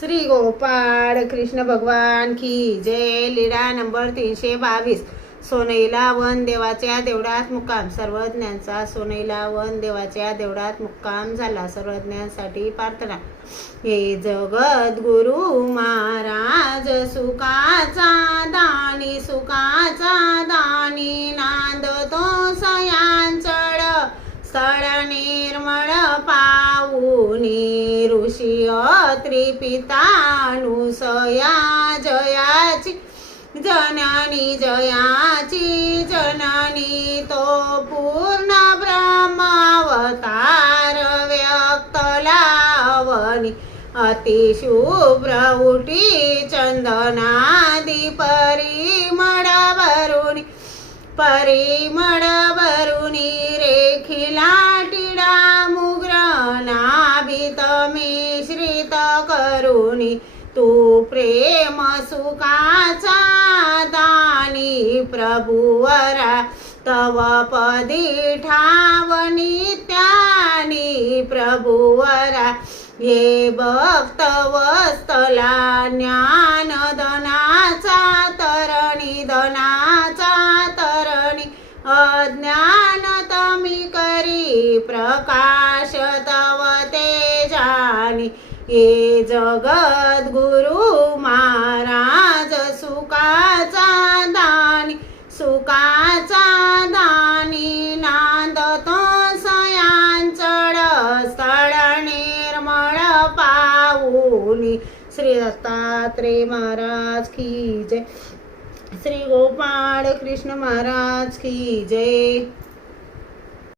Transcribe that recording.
श्री गोपाळ कृष्ण भगवान की जय. लीळा number 322. सोनईला one देवाच्या देवळात मुक्काम. सर्वज्ञांचा सोनईला वन देवाच्या देवळात मुक्काम झाला. सर्वज्ञांसाठी प्रार्थना. हे जगत गुरु महाराज सुखाचा दानी, सुखाचा दानी, नांदतो सयांचळ स्थळ निर्मळ पाऊनी, ऋषी त्रिपितानुसया जयाची जननी, जयाची जननी, तो पूर्ण ब्रह्मावतार व्यक्त लावणी, अतिशुभ्र उटी चंदनादी परिमळ भरुनी, परिमळ भरुनी, रेखिला टिळा मुग्र नाभित मिश्रित करुणी, तू प्रेम सुखाचा दानी, प्रभुवरा तव पदी ठावनी त्यानी, प्रभुवरा ये भक्त वस्तला ज्ञान धनाचा तरणी, धनाचा तरणी, अज्ञान तमी करी प्रकाश तव तेजानी, ये जगत गुरु महाराज सुखाचा दानी, सुखाचा दानी, नांदतो सयांचळ स्थळ निर्मळ पाऊनी. श्री दत्तात्रेय महाराज की जय. श्री गोपाळ कृष्ण महाराज की जय.